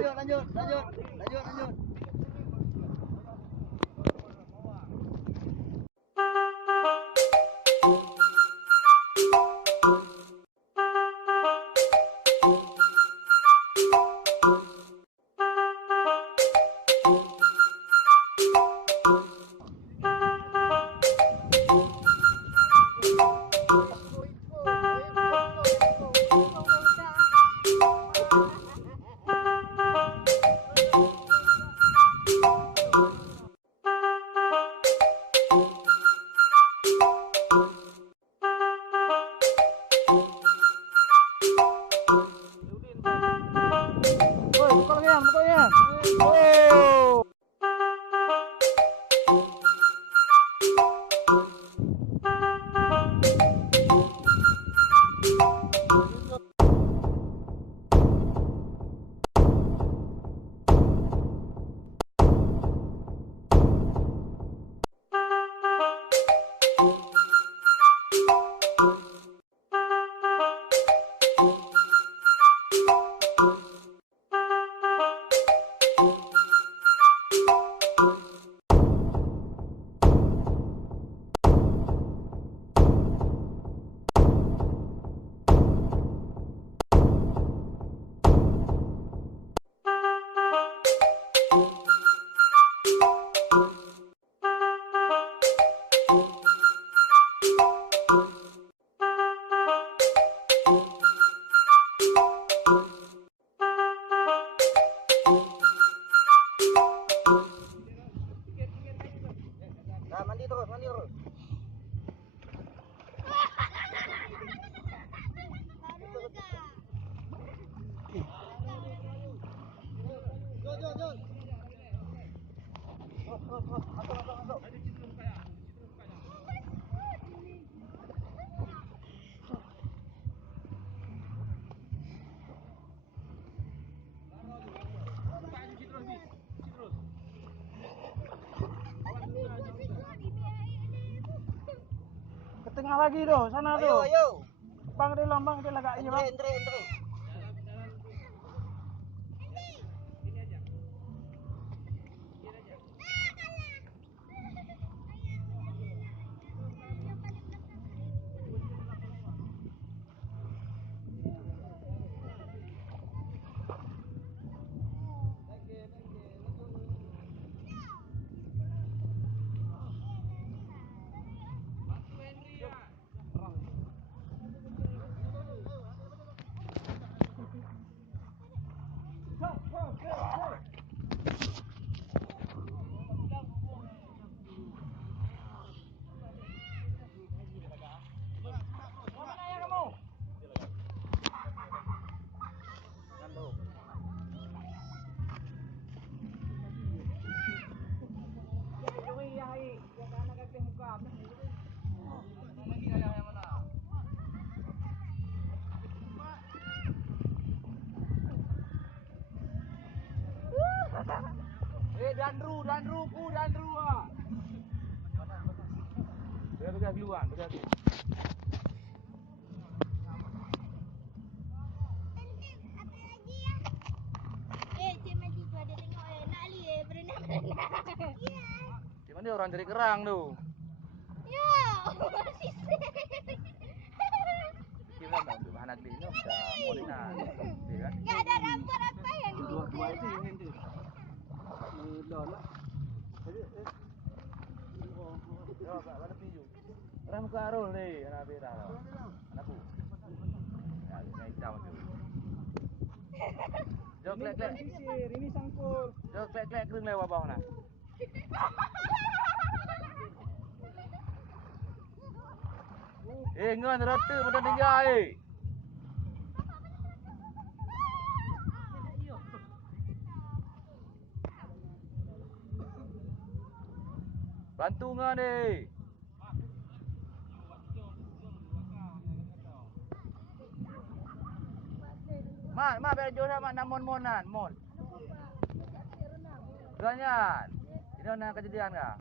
lanjut. Pokoknya. Oh. Nah, mandi terus. Jom. Masuk. Ke tengah lagi tuh, sana tuh. Ayo. Bang dia lagak iya, Bang. Entri. Dandru ah. Begas duluan. Cuma dia orang dari kerang tuh. Ya, masih. Kita bantu anak dia ini udah molinan, kan? Nggak ada rambut apa yang Dua itu ingin tuh. Lola. Yo, Pak, mana pinju? Ram ke arul nih, anak bira. Anakku. Ya, naik down tuh. Jok klek. Ini sangkul. Jok klek kering lewat bawah nah. Ngan rata pada ninjai. Bantu ngan ni. Mak bejo mak namon-monan, mon. Ganyan. Ini nak kejadian kah?